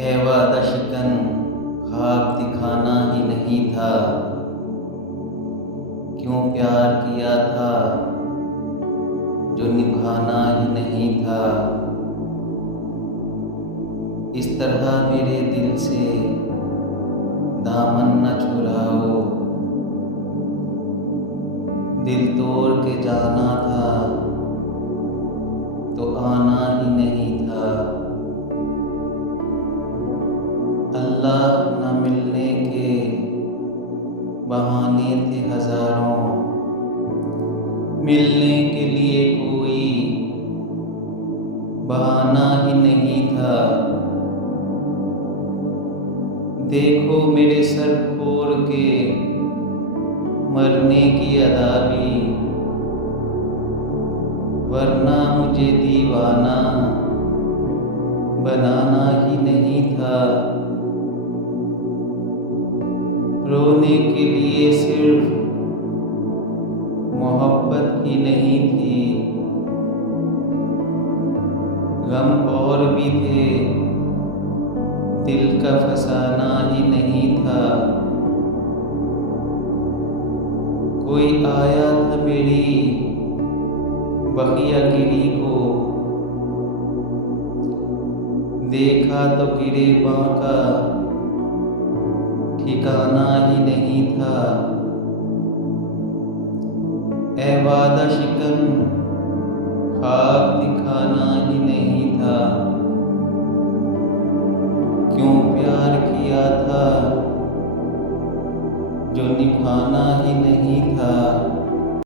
ए वादा शिकन ख्वाब दिखाना ही नहीं था, क्यों प्यार किया था जो निभाना ही नहीं था। इस तरह मेरे दिल से दामन न छुड़ाओ, दिल तोड़ के जाना था तो आना ही नहीं था। अल्लाह न मिलने के बहाने थे हजारों, मिलने के लिए कोई बहाना ही नहीं था। देखो मेरे सर फोड़ के मरने की अदा भी, वरना मुझे दीवाना बनाना ही नहीं था। रोने के लिए सिर्फ मोहब्बत ही नहीं थी, गम और भी थे, दिल का फसाना ही नहीं था। कोई आया था मेरी बखियागिरी को, देखा तो गिरेबां का ठिकाना ही नहीं था। ए वादा शिकन ख्वाब दिखाना ही नहीं था, क्यों प्यार किया था जो निभाना ही नहीं था।